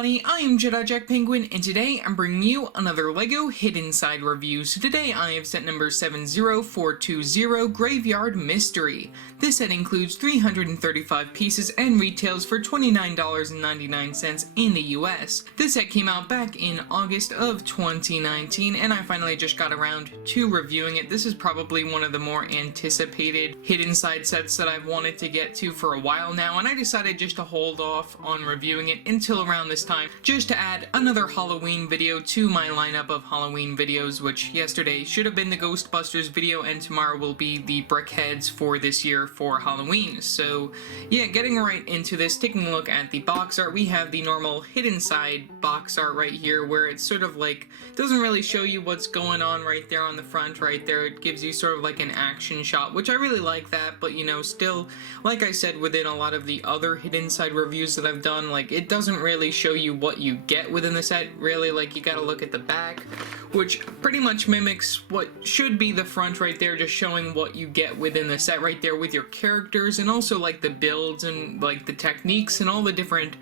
everybody, I am Jedi Jack Penguin, and today I'm bringing you another LEGO Hidden Side review. So today I have set number 70420, Graveyard Mystery. This set includes 335 pieces and retails for $29.99 in the US. This set came out back in August of 2019, and I finally just got around to reviewing it. This is probably one of the more anticipated Hidden Side sets that I've wanted to get to for a while now, and I decided just to hold off on reviewing it until around this time, just to add another Halloween video to my lineup of Halloween videos, which yesterday should have been the Ghostbusters video, and tomorrow will be the Brickheads for this year for Halloween. So yeah, getting right into this, taking a look at the box art, we have the normal Hidden Side box art right here, where it's sort of like, doesn't really show you what's going on right there on the front right there. It gives you sort of like an action shot, which I really like that, but you know, still, like I said, within a lot of the other Hidden Side reviews that I've done, like, it doesn't really show you what you get within the set. Really, like, you gotta look at the back, which pretty much mimics what should be the front right there, just showing what you get within the set right there with your characters, and also like the builds and like the techniques and all the different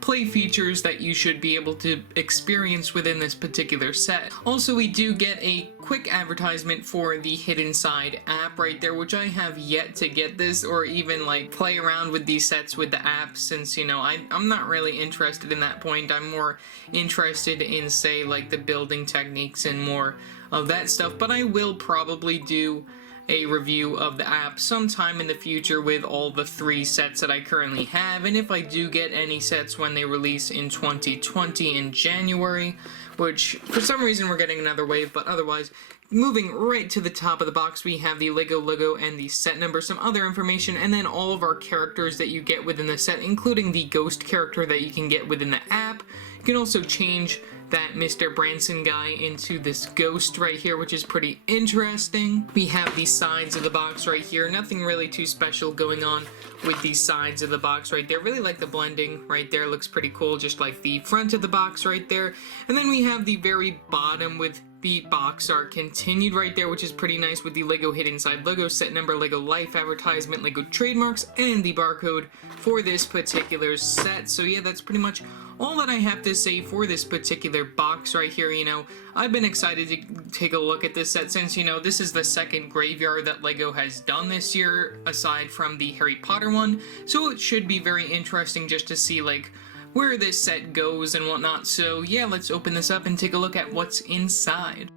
play features that you should be able to experience within this particular set. Also, we do get a quick advertisement for the Hidden Side app right there, which I have yet to get this or even like play around with these sets with the app, since, you know, I'm not really interested in that point. I'm more interested in, say, like the building techniques and more of that stuff, but I will probably do a review of the app sometime in the future with all the 3 sets that I currently have, and if I do get any sets when they release in 2020 in January, which for some reason we're getting another wave, but otherwise, moving right to the top of the box, we have the LEGO logo and the set number, some other information, and then all of our characters that you get within the set, including the ghost character that you can get within the app. You can also change that Mr. Branson guy into this ghost right here, which is pretty interesting. We have the sides of the box right here. Nothing really too special going on with the sides of the box right there. Really like the blending right there. Looks pretty cool, just like the front of the box right there. And then we have the very bottom with the box art continued right there, which is pretty nice with the LEGO Hidden Side logo, set number, LEGO Life advertisement, LEGO trademarks, and the barcode for this particular set. So yeah, that's pretty much all that I have to say for this particular box right here. You know, I've been excited to take a look at this set since, you know, this is the second graveyard that LEGO has done this year, aside from the Harry Potter one, so it should be very interesting just to see, like, where this set goes and whatnot. So yeah, let's open this up and take a look at what's inside.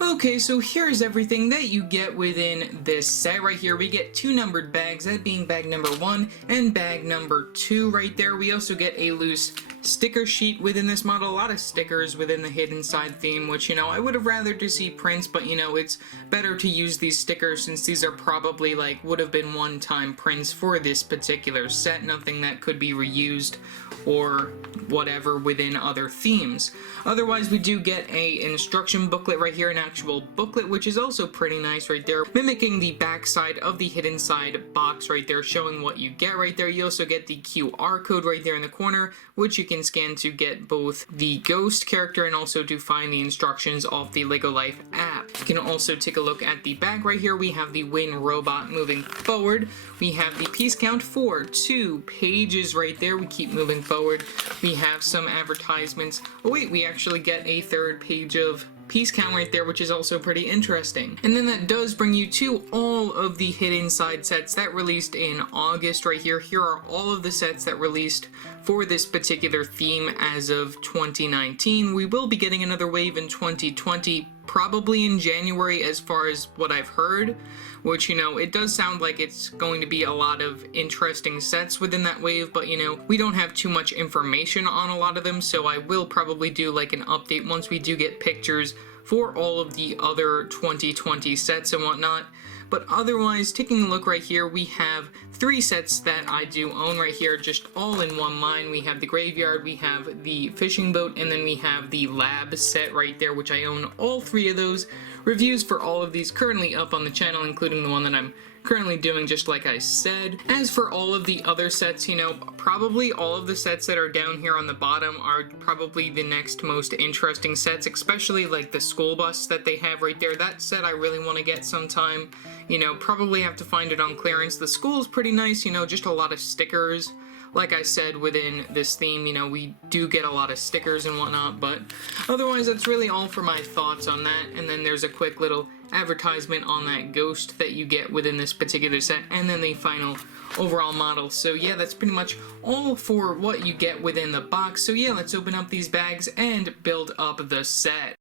Okay, so here's everything that you get within this set right here. We get 2 numbered bags, that being bag number 1 and bag number 2 right there. We also get a loose sticker sheet within this model, a lot of stickers within the Hidden Side theme, which, you know, I would have rather to see prints, but, you know, it's better to use these stickers since these are probably, like, would have been one-time prints for this particular set, nothing that could be reused or whatever within other themes. Otherwise, we do get a instruction booklet right here, an actual booklet, which is also pretty nice right there, mimicking the backside of the Hidden Side box right there, showing what you get right there. You also get the QR code right there in the corner, which you can scan to get both the ghost character and also to find the instructions of the LEGO Life app. You can also take a look at the back right here. We have the Win robot moving forward. We have the piece count for 2 pages right there. We keep moving forward. We have some advertisements. Oh wait, we actually get a 3rd page of piece count right there, which is also pretty interesting. And then that does bring you to all of the Hidden Side sets that released in August right here. Here are all of the sets that released for this particular theme as of 2019. We will be getting another wave in 2020, probably in January as far as what I've heard, which, you know, it does sound like it's going to be a lot of interesting sets within that wave, but, you know, we don't have too much information on a lot of them, so I will probably do like an update once we do get pictures for all of the other 2020 sets and whatnot. But otherwise, taking a look right here, we have 3 sets that I do own right here, just all in one line. We have the graveyard, we have the fishing boat, and then we have the lab set right there, which I own all 3 of those. Reviews for all of these currently up on the channel, including the one that I'm currently doing just like I said. As for all of the other sets, you know, probably all of the sets that are down here on the bottom are probably the next most interesting sets, especially like the school bus that they have right there. That set I really want to get sometime. You know, probably have to find it on clearance. The school's pretty nice, you know, just a lot of stickers. Like I said, within this theme, you know, we do get a lot of stickers and whatnot, but otherwise that's really all for my thoughts on that. And then there's a quick little advertisement on that ghost that you get within this particular set, and then the final overall model. So yeah, that's pretty much all for what you get within the box. So yeah, let's open up these bags and build up the set.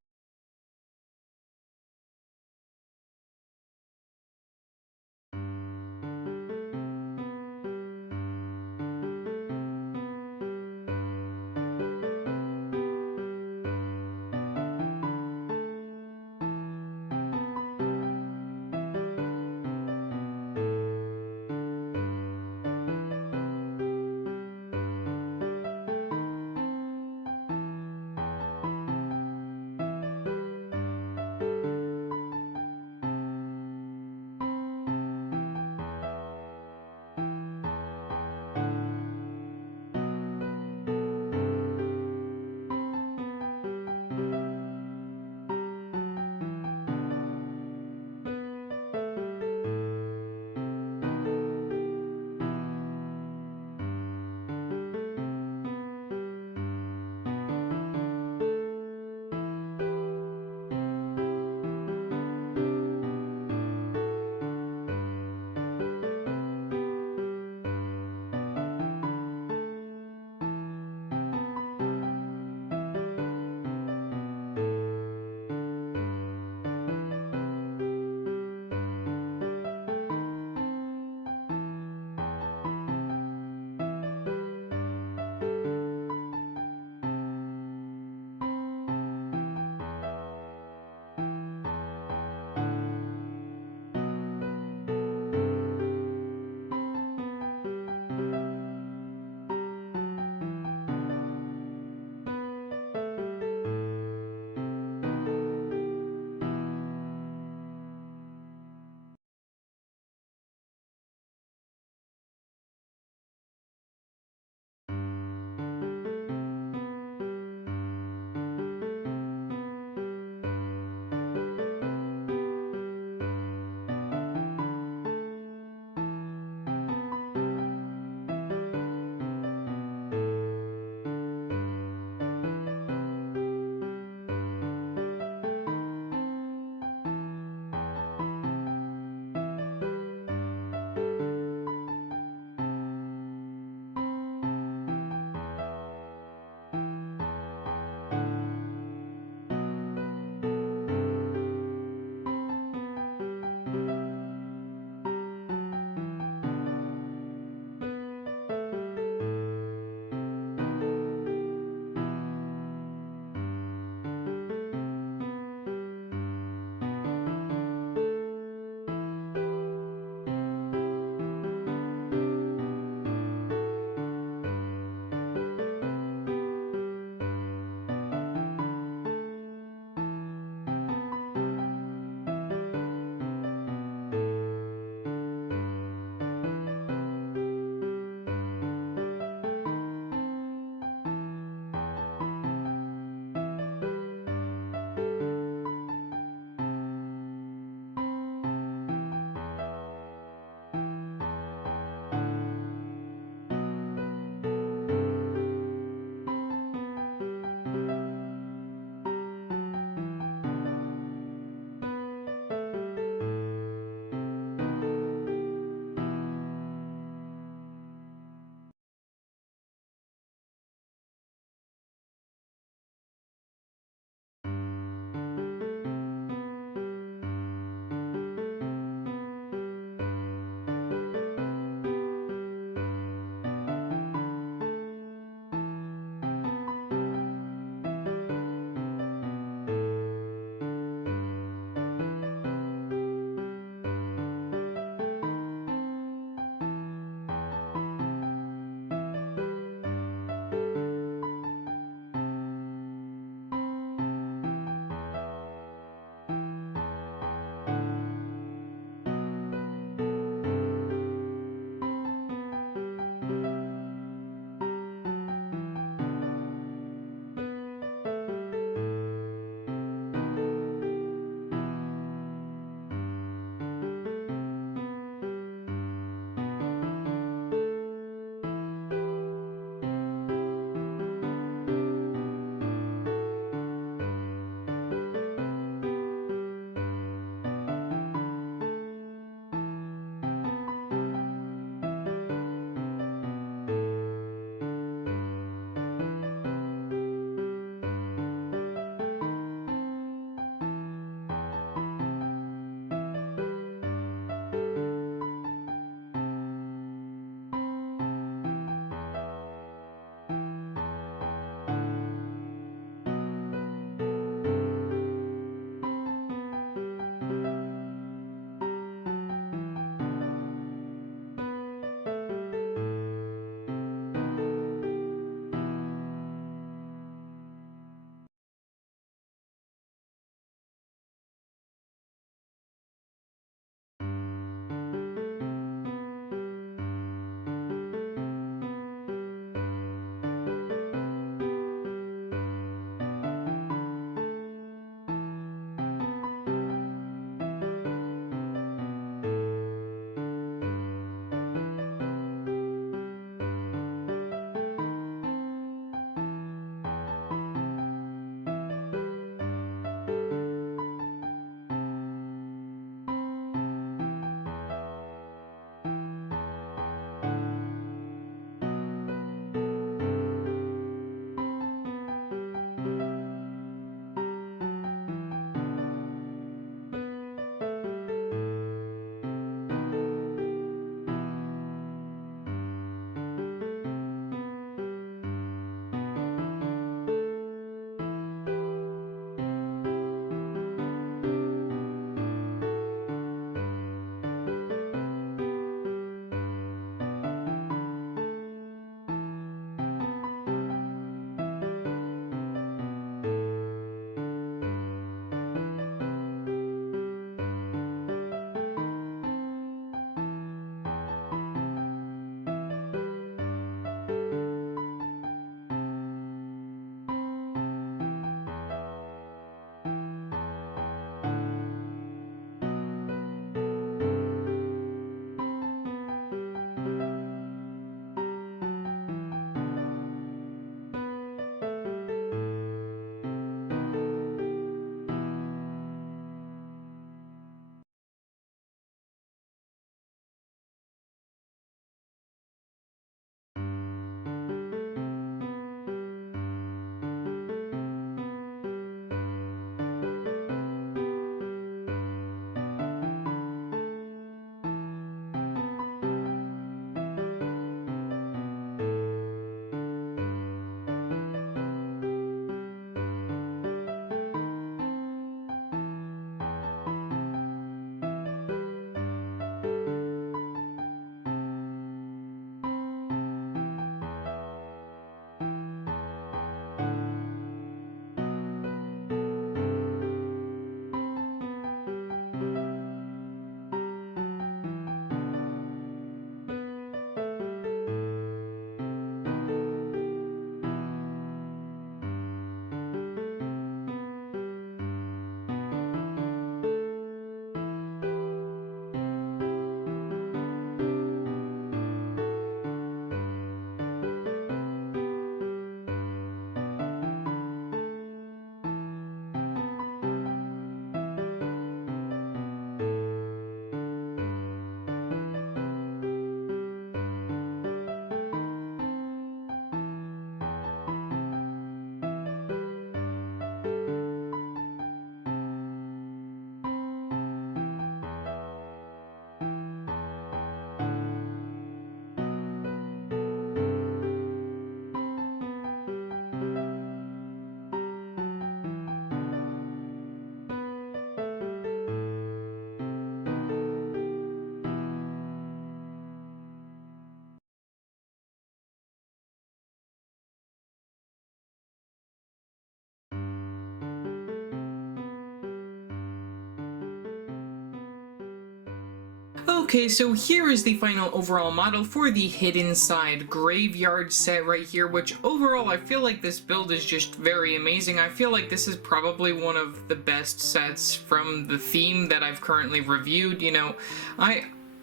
Okay, so here is the final overall model for the Hidden Side Graveyard set right here, which overall I feel like this build is just very amazing. I feel like this is probably one of the best sets from the theme that I've currently reviewed. You know,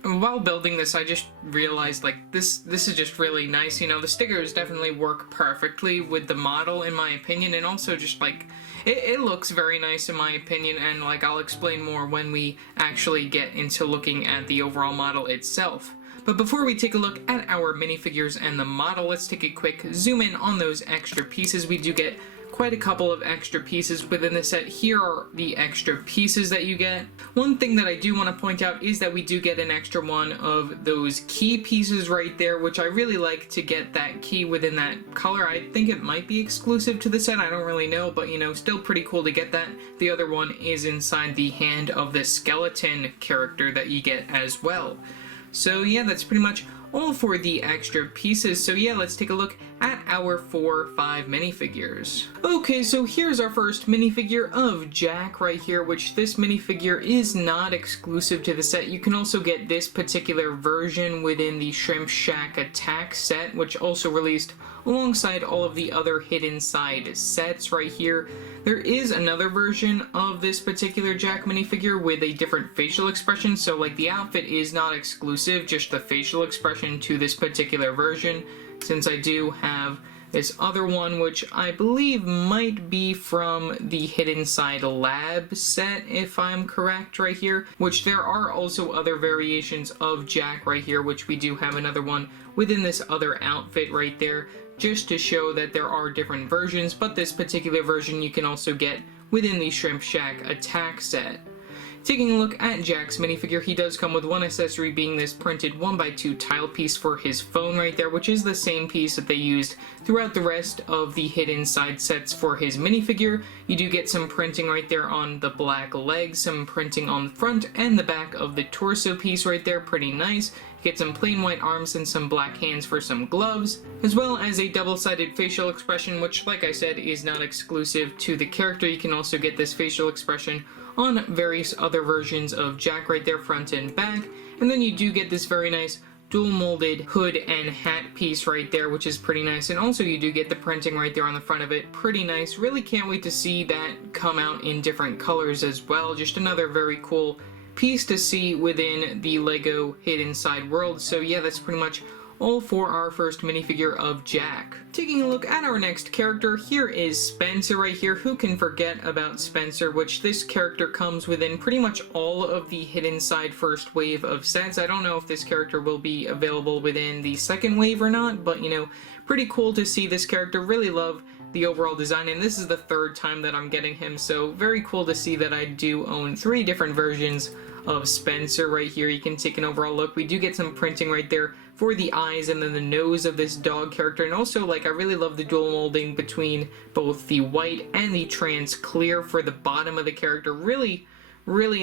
while building this, I just realized, like, this is just really nice. You know, the stickers definitely work perfectly with the model, in my opinion, and also just, like, it looks very nice in my opinion, and, like, I'll explain more when we actually get into looking at the overall model itself. But before we take a look at our minifigures and the model, let's take a quick zoom in on those extra pieces. We do get quite a couple of extra pieces within the set. Here are the extra pieces that you get. One thing that I do want to point out is that we do get an extra one of those key pieces right there, which I really like to get that key within that color. I think it might be exclusive to the set, I don't really know, but you know, still pretty cool to get that. The other one is inside the hand of the skeleton character that you get as well. So yeah, that's pretty much all for the extra pieces. So yeah, let's take a look at our 4-5 minifigures. Okay, so here's our first minifigure of Jack right here, which this minifigure is not exclusive to the set. You can also get this particular version within the Shrimp Shack Attack set, which also released alongside all of the other Hidden Side sets right here. There is another version of this particular Jack minifigure with a different facial expression, so like the outfit is not exclusive, just the facial expression to this particular version, since I do have this other one, which I believe might be from the Hidden Side Lab set, if I'm correct right here, which there are also other variations of Jack right here, which we do have another one within this other outfit right there, just to show that there are different versions, but this particular version you can also get within the Shrimp Shack Attack set. Taking a look at Jack's minifigure, he does come with one accessory, being this printed 1x2 tile piece for his phone right there, which is the same piece that they used throughout the rest of the Hidden Side sets for his minifigure. You do get some printing right there on the black legs, some printing on the front and the back of the torso piece right there, pretty nice. You get some plain white arms and some black hands for some gloves, as well as a double-sided facial expression, which, like I said, is not exclusive to the character. You can also get this facial expression on various other versions of Jack right there, front and back. And then you do get this very nice dual molded hood and hat piece right there, which is pretty nice. And also you do get the printing right there on the front of it, pretty nice. Really can't wait to see that come out in different colors as well. Just another very cool piece to see within the LEGO Hidden Side world. So yeah, that's pretty much all for our first minifigure of Jack. Taking a look at our next character, here is Spencer right here. Who can forget about Spencer, which this character comes within pretty much all of the Hidden Side first wave of sets. I don't know if this character will be available within the second wave or not, but you know, pretty cool to see this character. Really love the overall design, and this is the third time that I'm getting him, so very cool to see that I do own 3 different versions of Spencer right here. You can take an overall look. We do get some printing right there for the eyes and then the nose of this dog character, and also, like, I really love the dual molding between both the white and the trans clear for the bottom of the character. Really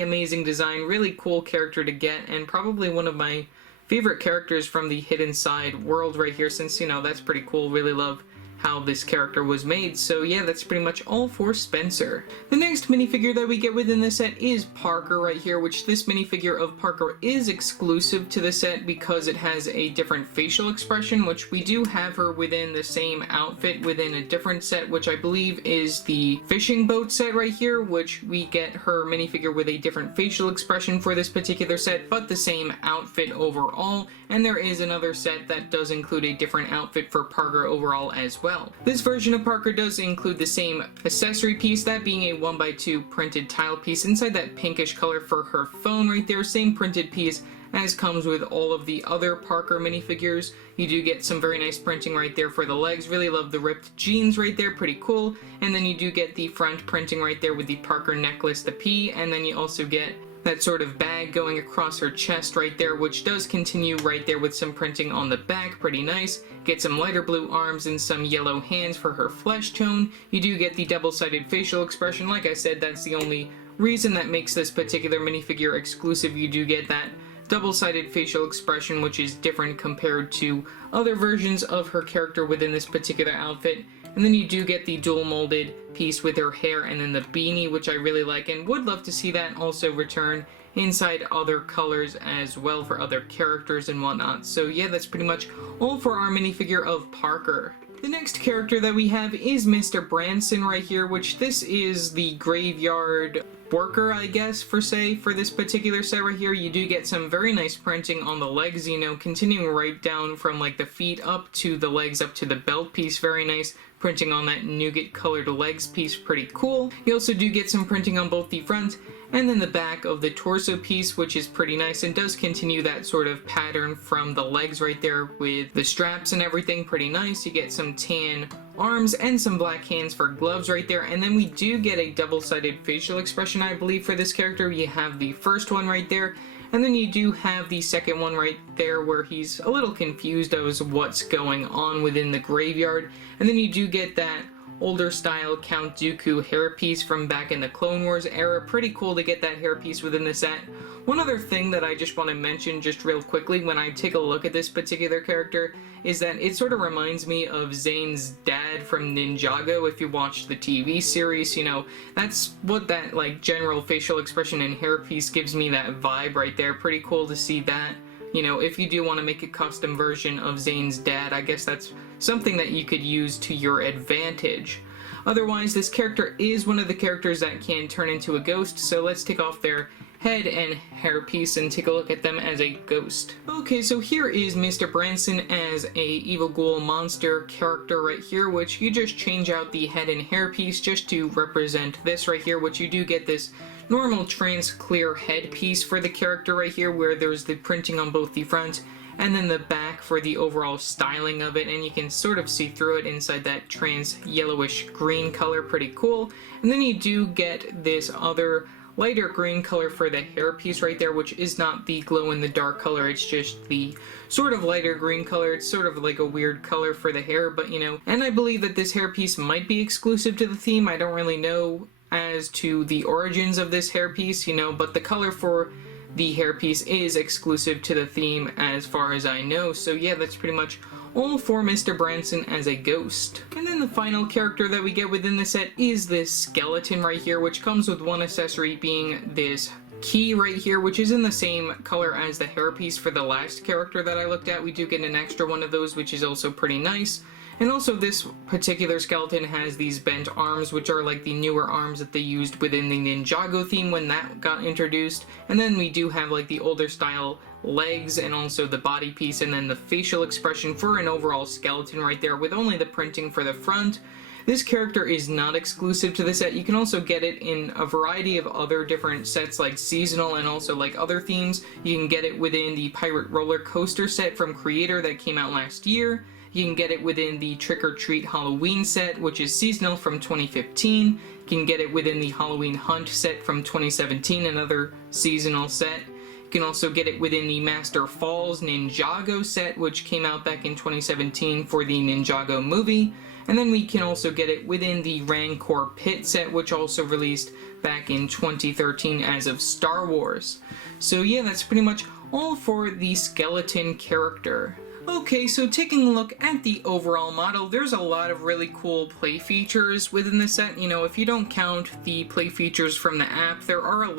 amazing design, really cool character to get, and probably one of my favorite characters from the Hidden Side world right here, since, you know, that's pretty cool. Really love how this character was made. So yeah, that's pretty much all for Spencer. The next minifigure that we get within the set is Parker right here, which this minifigure of Parker is exclusive to the set because it has a different facial expression, which we do have her within the same outfit within a different set, which I believe is the fishing boat set right here, which we get her minifigure with a different facial expression for this particular set, but the same outfit overall. And there is another set that does include a different outfit for Parker overall as well. This version of Parker does include the same accessory piece, that being a 1x2 printed tile piece inside that pinkish color for her phone right there. Same printed piece as comes with all of the other Parker minifigures. You do get some very nice printing right there for the legs. Really love the ripped jeans right there, pretty cool. And then you do get the front printing right there with the Parker necklace, the P, and then you also get that sort of bag going across her chest right there, which does continue right there with some printing on the back, pretty nice. Get some lighter blue arms and some yellow hands for her flesh tone. You do get the double-sided facial expression. Like I said, that's the only reason that makes this particular minifigure exclusive. You do get that double-sided facial expression, which is different compared to other versions of her character within this particular outfit. And then you do get the dual molded piece with her hair and then the beanie, which I really like and would love to see that also return inside other colors as well for other characters and whatnot. So yeah, that's pretty much all for our minifigure of Parker. The next character that we have is Mr. Branson right here, which this is the graveyard worker, I guess, for this particular set right here. You do get some very nice printing on the legs, you know, continuing right down from like the feet up to the legs up to the belt piece. Very nice printing on that nougat colored legs piece, pretty cool. You also do get some printing on both the front and then the back of the torso piece, which is pretty nice and does continue that sort of pattern from the legs right there with the straps and everything. Pretty nice. You get some tan arms and some black hands for gloves right there, and then we do get a double-sided facial expression, I believe, for this character. You have the first one right there, and then you do have the second one right there where he's a little confused as to what's going on within the graveyard, and then you do get that older style Count Dooku hairpiece from back in the Clone Wars era. Pretty cool to get that hairpiece within the set. One other thing that I just want to mention just real quickly when I take a look at this particular character is that it sort of reminds me of Zane's dad from Ninjago. If you watched the TV series, you know, that's what that like general facial expression and hairpiece gives me, that vibe right there. Pretty cool to see that. You know, if you do want to make a custom version of Zane's dad, I guess that's something that you could use to your advantage. Otherwise, this character is one of the characters that can turn into a ghost, so let's take off their head and hairpiece and take a look at them as a ghost. Okay, so here is Mr. Branson as a evil ghoul monster character right here, which you just change out the head and hairpiece just to represent this right here, which you do get this normal trans clear headpiece for the character right here, where there's the printing on both the front and then the back for the overall styling of it, and you can sort of see through it inside that trans yellowish green color. Pretty cool. And then you do get this other lighter green color for the hairpiece right there, which is not the glow in the dark color, it's just the sort of lighter green color. It's sort of like a weird color for the hair, but you know, and I believe that this hairpiece might be exclusive to the theme. I don't really know as to the origins of this hairpiece, you know, but the color for the hairpiece is exclusive to the theme as far as I know. So yeah, that's pretty much all for Mr. Branson as a ghost. And then the final character that we get within the set is this skeleton right here, which comes with one accessory being this key right here, which is in the same color as the hairpiece for the last character that I looked at. We do get an extra one of those, which is also pretty nice. And also this particular skeleton has these bent arms, which are like the newer arms that they used within the Ninjago theme when that got introduced. And then we do have like the older style legs and also the body piece and then the facial expression for an overall skeleton right there with only the printing for the front. This character is not exclusive to the set. You can also get it in a variety of other different sets like seasonal and also like other themes. You can get it within the Pirate Roller Coaster set from Creator that came out last year. You can get it within the Trick or Treat Halloween set, which is seasonal from 2015. You can get it within the Halloween Hunt set from 2017, another seasonal set. You can also get it within the Master Falls Ninjago set, which came out back in 2017 for the Ninjago movie. And then we can also get it within the Rancor Pit set, which also released back in 2013 as of Star Wars. So yeah, that's pretty much all for the skeleton character. Okay, so taking a look at the overall model, there's a lot of really cool play features within the set. You know, if you don't count the play features from the app, there are a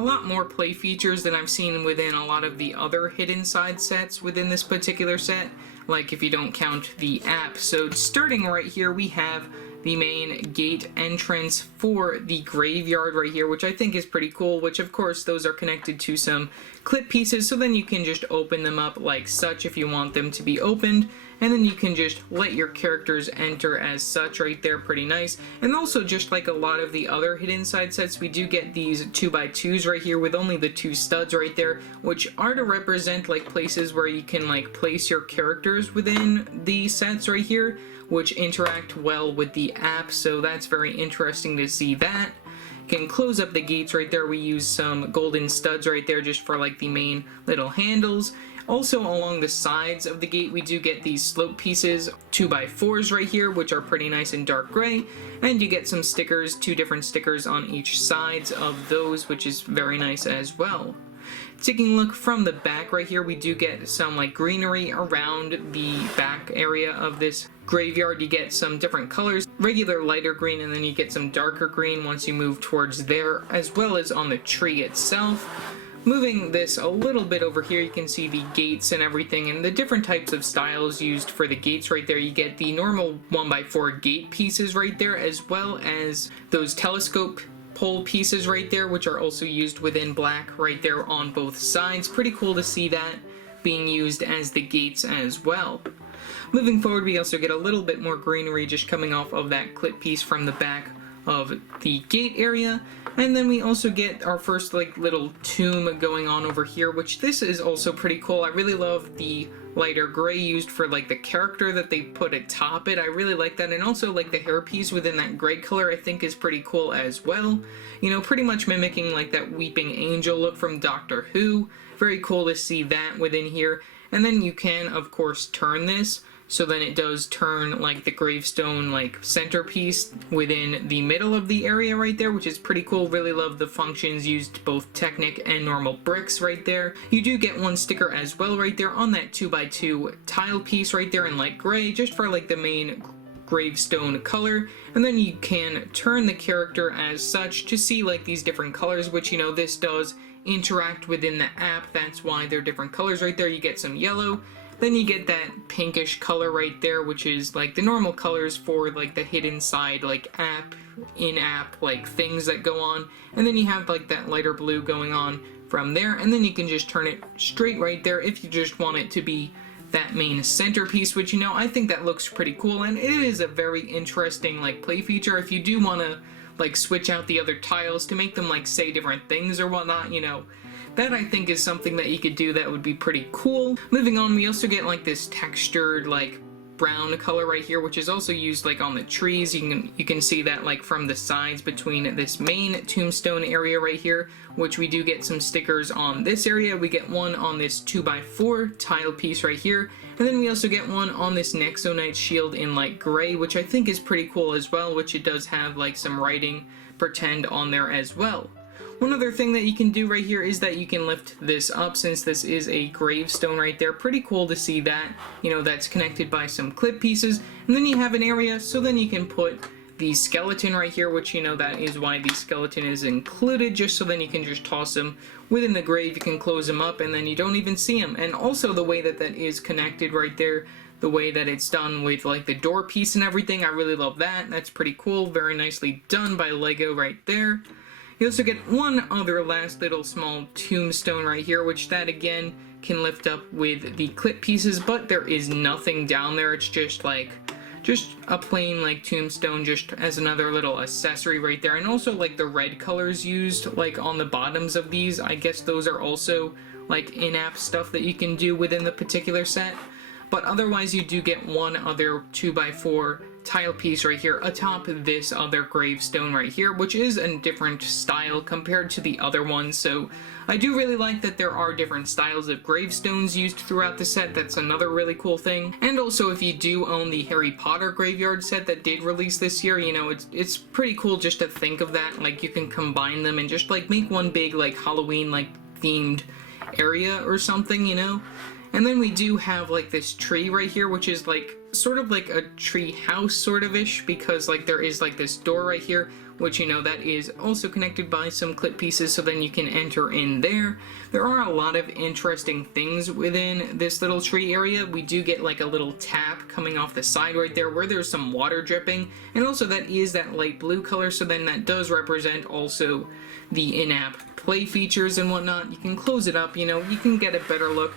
lot more play features than I've seen within a lot of the other hidden side sets within this particular set, like if you don't count the app. So starting right here, we have the main gate entrance for the graveyard right here, which I think is pretty cool, which of course those are connected to some clip pieces, so then you can just open them up like such if you want them to be opened, and then you can just let your characters enter as such right there. Pretty nice. And also, just like a lot of the other hidden side sets, we do get these 2x2s right here with only the two studs right there, which are to represent like places where you can like place your characters within the sets right here, which interact well with the app, so that's very interesting to see that. You can close up the gates right there. We use some golden studs right there just for like the main little handles. Also, along the sides of the gate, we do get these slope pieces, 2x4s right here, which are pretty nice in dark gray, and you get some stickers, 2 different stickers on each sides of those, which is very nice as well. Taking a look from the back right here, we do get some like greenery around the back area of this graveyard. You get some different colors, regular lighter green, and then you get some darker green once you move towards there, as well as on the tree itself. Moving this a little bit over here, you can see the gates and everything and the different types of styles used for the gates right there. You get the normal 1x4 gate pieces right there, as well as those telescope pole pieces right there, which are also used within black right there on both sides. Pretty cool to see that being used as the gates as well. Moving forward, we also get a little bit more greenery just coming off of that clip piece from the back of the gate area, and then we also get our first like little tomb going on over here, which this is also pretty cool. I really love the lighter gray used for like the character that they put atop it. I really like that, and also like the hairpiece within that gray color I think is pretty cool as well. You know, pretty much mimicking like that weeping angel look from Doctor Who. Very cool to see that within here. And then you can of course turn this, so then it does turn like the gravestone like centerpiece within the middle of the area right there, which is pretty cool. Really love the functions used, both Technic and normal bricks right there. You do get one sticker as well right there on that 2x2 tile piece right there in light gray, just for like the main gravestone color. And then you can turn the character as such to see like these different colors, which, you know, this does interact within the app. That's why they're different colors right there. You get some yellow, then you get that pinkish color right there, which is like the normal colors for like the hidden side like app, in-app like things that go on. And then you have like that lighter blue going on from there, and then you can just turn it straight right there if you just want it to be that main centerpiece, which, you know, I think that looks pretty cool, and it is a very interesting like play feature if you do want to like switch out the other tiles to make them like say different things or whatnot. You know, that I think is something that you could do that would be pretty cool. Moving on, we also get like this textured like brown color right here, which is also used like on the trees. You can see that like from the sides between this main tombstone area right here, which we do get some stickers on this area. We get one on this 2x4 tile piece right here, and then we also get one on this Nexonite shield in light gray, which I think is pretty cool as well, which it does have like some writing pretend on there as well. One other thing that you can do right here is that you can lift this up, since this is a gravestone right there. Pretty cool to see that, you know, that's connected by some clip pieces. And then you have an area, so then you can put the skeleton right here, which, you know, that is why the skeleton is included, just so then you can just toss him within the grave. You can close him up and then you don't even see him. And also the way that that is connected right there, the way that it's done with like the door piece and everything, I really love that. That's pretty cool. Very nicely done by Lego right there. You also get one other last little small tombstone right here, which that again can lift up with the clip pieces, but there is nothing down there. It's just a plain like tombstone, just as another little accessory right there. And also like the red colors used like on the bottoms of these, I guess those are also like in-app stuff that you can do within the particular set. But otherwise you do get one other 2x4 tile piece right here atop this other gravestone right here, which is a different style compared to the other ones. So I do really like that there are different styles of gravestones used throughout the set. That's another really cool thing. And also, if you do own the Harry Potter graveyard set that did release this year, you know, it's pretty cool just to think of that. Like, you can combine them and just like make one big like Halloween like themed area or something, you know. And then we do have like this tree right here, which is like sort of like a tree house sort of ish, because like there is like this door right here, which, you know, that is also connected by some clip pieces, so then you can enter in there. There are a lot of interesting things within this little tree area. We do get like a little tap coming off the side right there where there's some water dripping, and also that is that light blue color, so then that does represent also the in-app play features and whatnot. You can close it up, you know, you can get a better look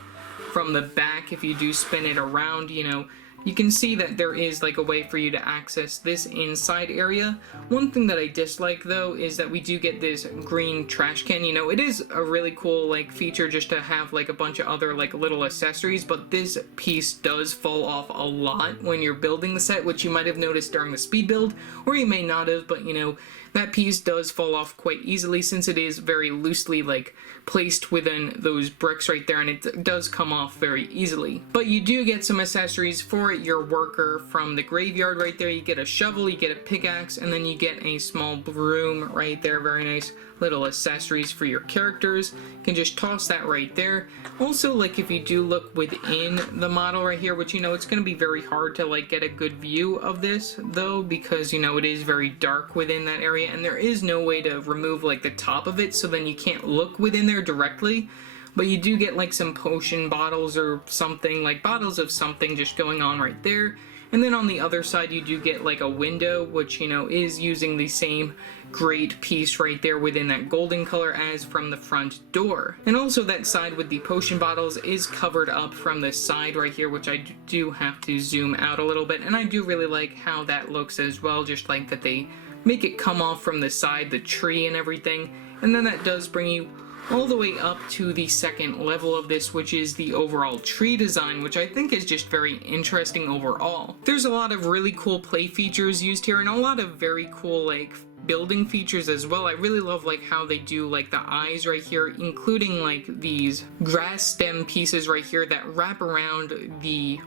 from the back if you do spin it around. You know, you can see that there is like a way for you to access this inside area. One thing that I dislike though is that we do get this green trash can. You know, it is a really cool like feature just to have like a bunch of other like little accessories, but this piece does fall off a lot when you're building the set, which you might have noticed during the speed build, or you may not have, but you know, that piece does fall off quite easily since it is very loosely like placed within those bricks right there, and it does come off very easily. But you do get some accessories for your worker from the graveyard right there. You get a shovel, you get a pickaxe, and then you get a small broom right there. Very nice little accessories for your characters. You can just toss that right there. Also, like, if you do look within the model right here, which, you know, it's going to be very hard to, like, get a good view of this, though, because, you know, it is very dark within that area, and there is no way to remove, like, the top of it, so then you can't look within there directly. But you do get, like, some potion bottles or something, like bottles of something just going on right there. And then on the other side, you do get, like, a window, which, you know, is using the same great piece right there within that golden color as from the front door. And also that side with the potion bottles is covered up from the side right here, which I do have to zoom out a little bit. And I do really like how that looks as well, just like that they make it come off from the side, the tree and everything. And then that does bring you all the way up to the second level of this, which is the overall tree design, which I think is just very interesting overall. There's a lot of really cool play features used here and a lot of very cool, like, building features as well. I really love, like, how they do, like, the eyes right here, including, like, these grass stem pieces right here that wrap around the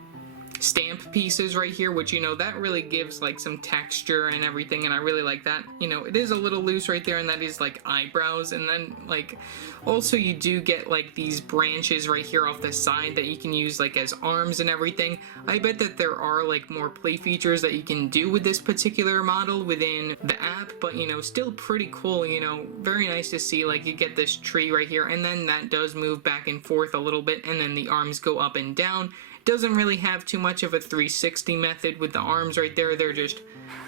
stamp pieces right here, which, you know, that really gives, like, some texture and everything, and I really like that. You know, it is a little loose right there, and that is, like, eyebrows. And then, like, also you do get, like, these branches right here off the side that you can use, like, as arms and everything. I bet that there are, like, more play features that you can do with this particular model within the app, but, you know, still pretty cool. You know, very nice to see, like, you get this tree right here, and then that does move back and forth a little bit, and then the arms go up and down. Doesn't really have too much of a 360 method with the arms right there. They're just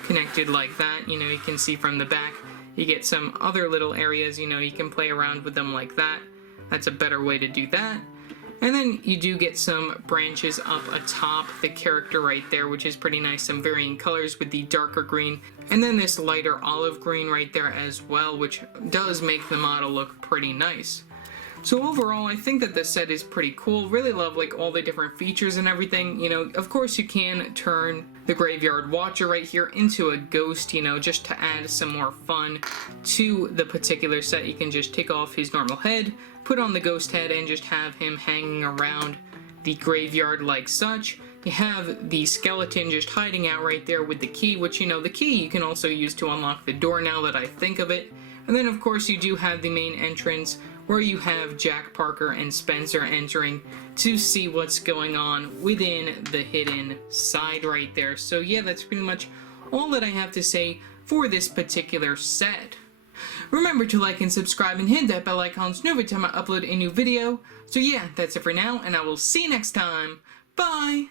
connected like that. You know, you can see from the back. You get some other little areas, you know, you can play around with them like that. That's a better way to do that. And then you do get some branches up atop the character right there, which is pretty nice. Some varying colors with the darker green. And then this lighter olive green right there as well, which does make the model look pretty nice. So overall, I think that this set is pretty cool. Really love, like, all the different features and everything. You know, of course you can turn the Graveyard Watcher right here into a ghost, you know, just to add some more fun to the particular set. You can just take off his normal head, put on the ghost head, and just have him hanging around the graveyard like such. You have the skeleton just hiding out right there with the key, which, you know, the key you can also use to unlock the door now that I think of it. And then, of course, you do have the main entrance, where you have Jack Parker and Spencer entering to see what's going on within the hidden side right there. So yeah, that's pretty much all that I have to say for this particular set. Remember to like and subscribe and hit that bell icon so every time I upload a new video. So yeah, that's it for now, and I will see you next time. Bye!